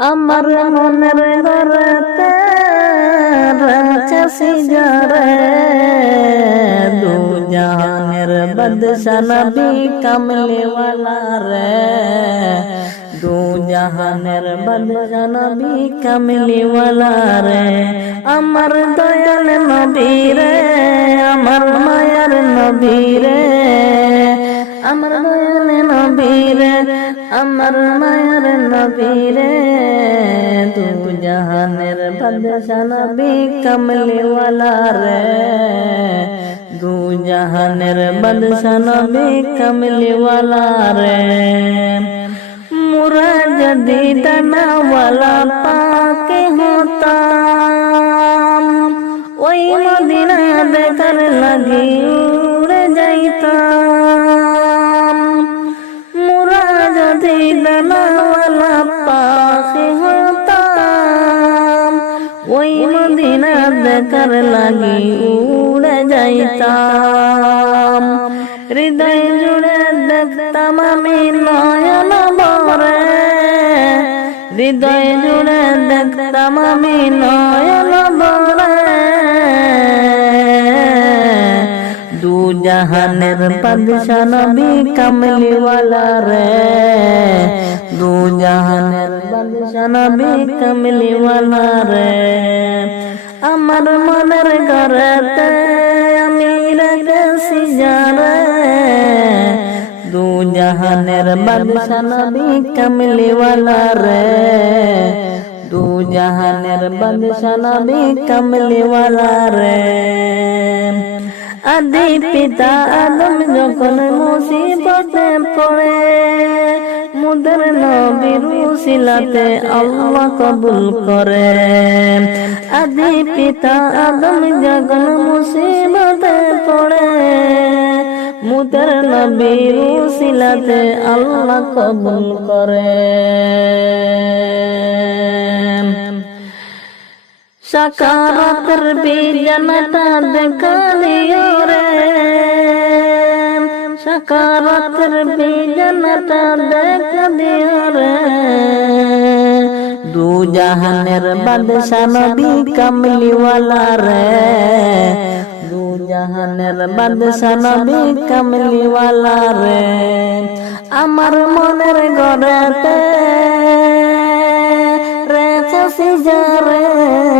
আমার মনের ঘরেতে রয়েছে সিজারে দু জাহানের বাদশা নবী কামলিওয়ালা রে দু জাহানের বাদশা নবী কামলিওয়ালা রে আমার দয়াল নবী রে আমার মায়ার নবী রে আমার দয়াল নবী রে আমার মায়ার নবী রে দু জাহানের বাদশা নবী কমলিওয়ালা রে দু জাহানের বাদশা নবী কমলিওয়ালা রে মুরা যদি দানাওয়ালা পাকে হতাম, ওই মদিনা দেখার লাগি উড়ে যাইতাম। মদিনা দেখার লাগি উড়ে যাইতাম হৃদয় জুড়ে দেখতাম আমি নয়ন বরে হৃদয় জুড়ে দেখতাম আমি নয়ন বরে দু জাহানের বাদশা নবী কমলিওয়ালা রে দু জাহানের বাদশা নবী কমলিওয়ালা রে আমার মনের ঘরেতে আমি রেখেছি জানে। দু জাহানের বাদশা নবী কামলিওয়ালা রে। দু জাহানের বাদশা নবী কামলিওয়ালা রে। আদি পিতা আদম যখন মুসিবতে পড়ে, মুদের নবীর উসিলাতে আল্লাহ কবুল করে। আদি পিতা আদম যখন মুসিবতে পড়ে, মুদের নবীর উসিলাতে আল্লাহ কবুল করে। সকারাতের বীজনটা দেখালিও রে সকারাতের বীজনটা দেখা দিও রে দু জাহানের বাদশা নবী কমলিওয়ালা রে। দু জাহানের বাদশা নবী কমলিওয়ালা রে। আমার মনের গড়াতে রেখেছি যারে দু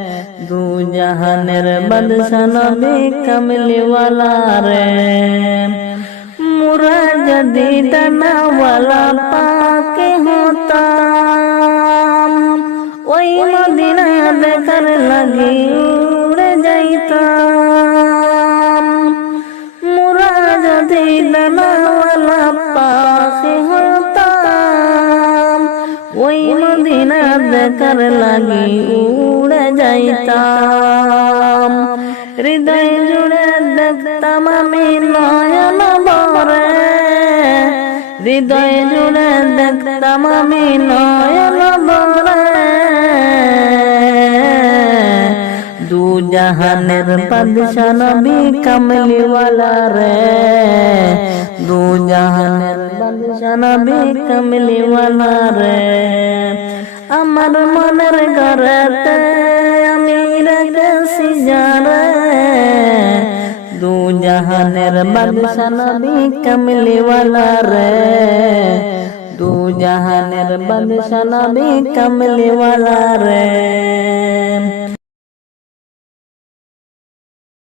জাহানের বাদশা নবী কমলিওয়ালা রে। মুরা যদি দানাওয়ালা পাকে হতাম। ওই মদিনা দেখার লাগি উড়ে যাইতাম। ওই মদিনা দেখার লাগি উড়ে যাইতাম। হৃদয় জুড়ে দেখতাম আমি নয়ন বরে হৃদয় জুড়ে দেখতাম আমি নয়ন বরে দু জাহানের বাদশা নবী কমলিওয়ালা রে। দু জাহানের বাদশা নবী কমলিওয়ালা রে। আমার মনের ঘরেতে আমি রেখেছি জানে দু জাহানের বাদশা কমলিওয়ালা রে। দু জাহানের বাদশা কমলিওয়ালা রে।